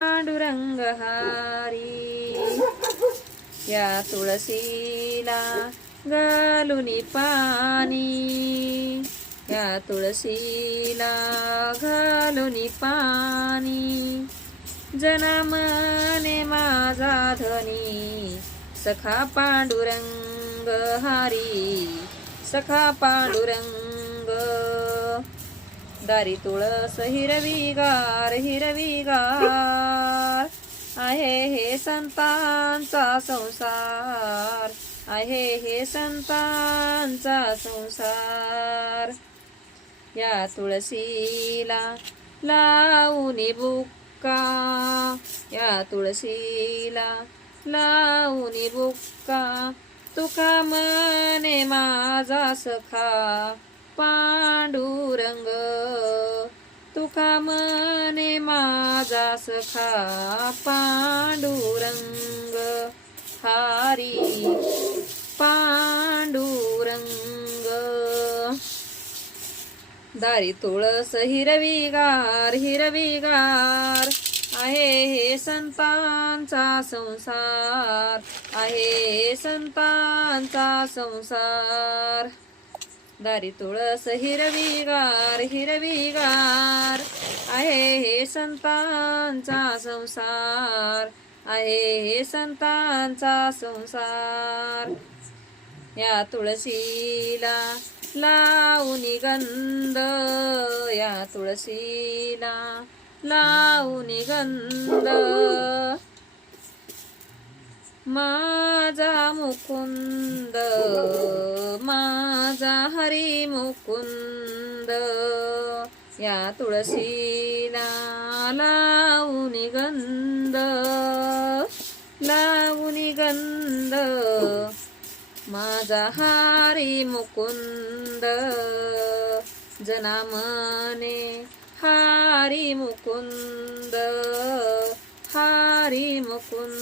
पांडुरंग हारी या तुळशीला घालुनी पाणी, या तुळशीला घालुनी पाणी. जनामने माझा धनी सखा पांडुरंग हारी, सखा पांडुरंग. दारी तुळस हिरवीगार हिरवीगार आहे हे संतांचा संसार, आहे हे संतांचा संसार. या तुळशीला लावूनी बुक्का, या तुळशीला लावूनी बुक्का. तुका मने माझा सखा पांडुरंग, तुका मने माझा सखा पांडुरंग हारी, पांडुरंग. दारी तुळस हिरवीगार हिरवीगार आहे हे संतांचा संसार, आहे हे संतांचा संसार. दारी तुळस हिरवीगार हिरवीगार आहे हे संतांचा संसार, आहे हे संतांचा संसार. या तुळशीला लावूनी गंध, या तुळशीला लावूनी गंध. माझा मुकुंद, माझा हरी मुकुंद. या तुळशीला लावूनी गंध, लावूनी गंध. माझा हरी मुकुंद जनामने हरी मुकुंद, हरी मुकुंद.